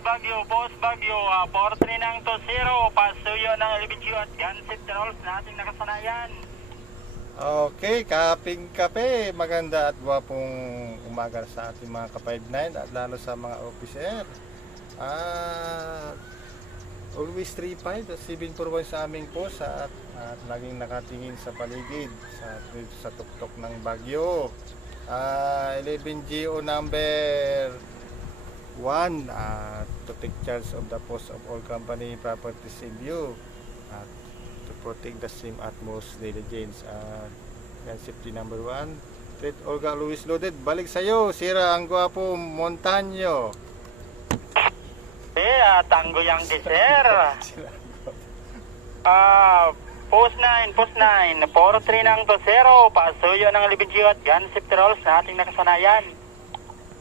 Boss Bagyo, 4-3 ng 2-0, pasuyo ng LBG at Gansip Rolls na ating nakasanayan. Okay, kaping kape, maganda at gwapong umaga sa ating mga ka-59 at lalo sa mga officer. Always 3-5 at 741 sa aming post at laging nakatingin sa paligid sa tuktok ng Bagyo. 11GO number 1 to take charge of the post of all company properties in view at to protect the same utmost diligence. Yan safety number 1. Treat Olga Luis loaded. Balik sa'yo, sira ang gwapo Montaño. Tango yang sir. Post 9, 4-3 ng 2-0, pasuyo ng LBG at Gansip Rolls na ating nakasanayan.